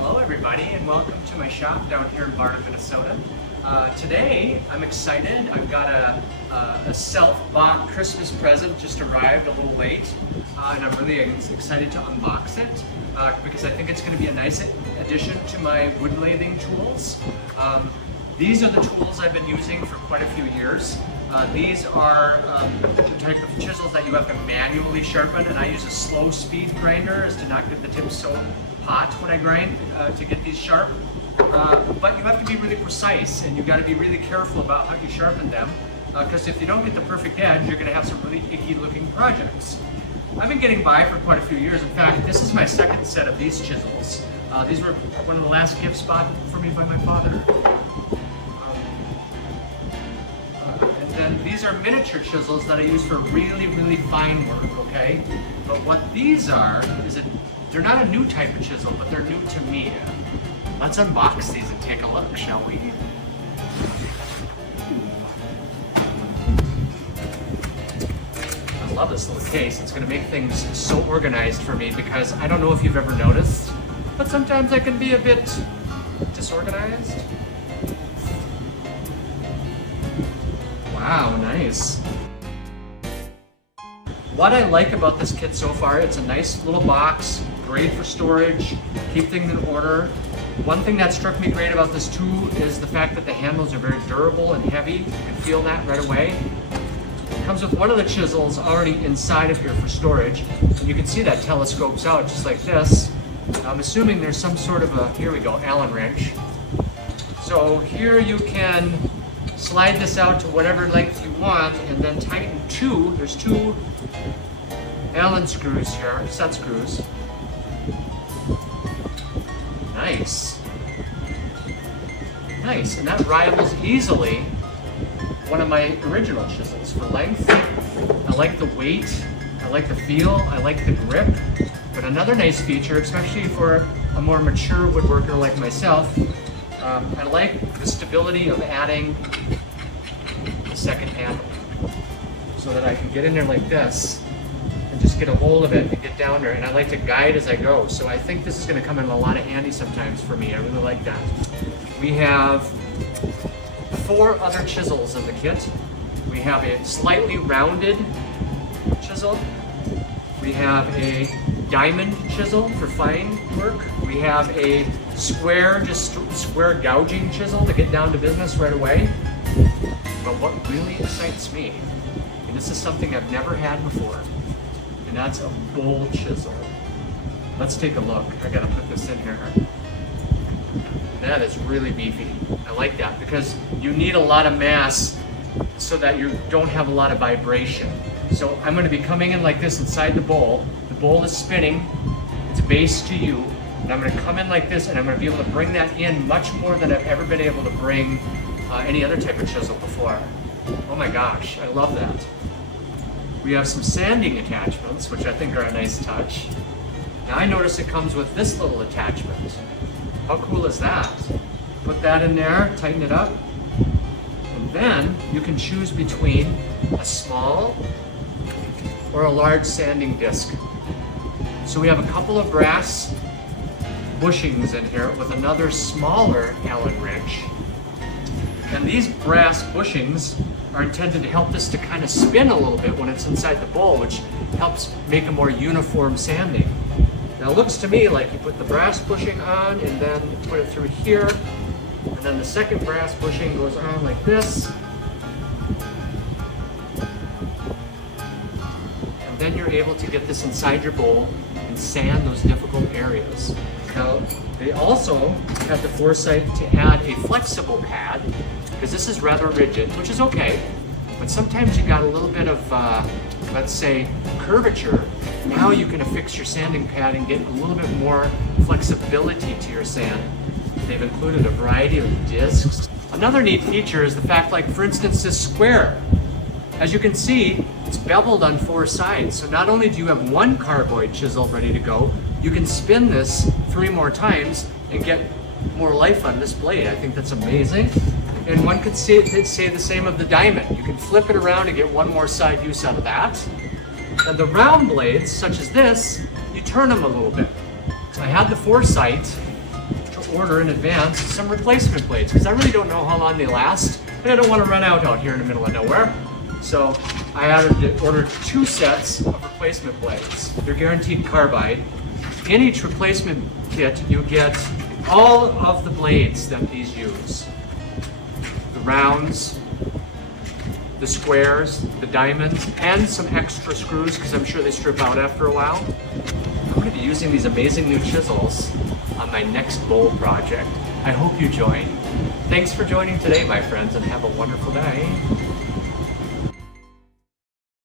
Hello everybody and welcome to my shop down here in Barton, Minnesota. Today I'm excited. I've got a self-bought Christmas present, just arrived a little late, and I'm really excited to unbox it because I think it's going to be a nice addition to my wood lathing tools. These are the tools I've been using for quite a few years. These are the type of chisels that you have to manually sharpen, and I use a slow speed grinder as to not get the tips so hot when I grind to get these sharp. But you have to be really precise, and you've got to be really careful about how you sharpen them, because if you don't get the perfect edge, you're going to have some really icky looking projects. I've been getting by for quite a few years. In fact, this is my second set of these chisels. These were one of the last gifts bought for me by my father. And these are miniature chisels that I use for really, really fine work, okay? But what these are is they're not a new type of chisel, but they're new to me. Let's unbox these and take a look, shall we? I love this little case. It's going to make things so organized for me because I don't know if you've ever noticed, but sometimes I can be a bit disorganized. Wow, nice. What I like about this kit so far, it's a nice little box, great for storage, keep things in order. One thing that struck me great about this too is the fact that the handles are very durable and heavy. You can feel that right away. It comes with one of the chisels already inside of here for storage, and you can see that telescopes out just like this. I'm assuming there's some sort of a, here we go, Allen wrench. So here you can slide this out to whatever length you want and then tighten there's two Allen screws here, set screws. Nice. Nice, and that rivals easily one of my original chisels for length. I like the weight, I like the feel, I like the grip. But another nice feature, especially for a more mature woodworker like myself, I like the stability of adding the second handle so that I can get in there like this and just get a hold of it and get down there, and I like to guide as I go. So I think this is going to come in a lot of handy sometimes for me. I really like that. We have 4 other chisels in the kit. We have a slightly rounded chisel. We have a diamond chisel for fine work. We have a square, just square gouging chisel to get down to business right away. But what really excites me, and this is something I've never had before, and that's a bowl chisel. Let's take a look. I gotta put this in here. That is really beefy. I like that because you need a lot of mass so that you don't have a lot of vibration. So I'm gonna be coming in like this inside the bowl. The bowl is spinning, it's base to you, and I'm gonna come in like this and I'm gonna be able to bring that in much more than I've ever been able to bring any other type of chisel before. Oh my gosh, I love that. We have some sanding attachments, which I think are a nice touch. Now I notice it comes with this little attachment. How cool is that? Put that in there, tighten it up, and then you can choose between a small or a large sanding disc. So we have a couple of brass bushings in here with another smaller Allen wrench. And these brass bushings are intended to help this to kind of spin a little bit when it's inside the bowl, which helps make a more uniform sanding. Now it looks to me like you put the brass bushing on and then put it through here, and then the second brass bushing goes on like this. And then you're able to get this inside your bowl and sand those difficult areas. Now, they also had the foresight to add a flexible pad, because this is rather rigid, which is okay, but sometimes you got a little bit of, let's say, curvature. Now you can affix your sanding pad and get a little bit more flexibility to your sand. They've included a variety of discs. Another neat feature is the fact, like for instance, this square. As you can see, it's beveled on 4 sides. So not only do you have one carbide chisel ready to go, you can spin this 3 more times and get more life on this blade. I think that's amazing. And one could say the same of the diamond. You can flip it around and get one more side use out of that. And the round blades, such as this, you turn them a little bit. So I had the foresight to order in advance some replacement blades because I really don't know how long they last and I don't want to run out here in the middle of nowhere. So I had to order 2 sets of replacement blades. They're guaranteed carbide. In each replacement kit, you get all of the blades that these use. The rounds, the squares, the diamonds, and some extra screws because I'm sure they strip out after a while. I'm going to be using these amazing new chisels on my next bowl project. I hope you join. Thanks for joining today, my friends, and have a wonderful day.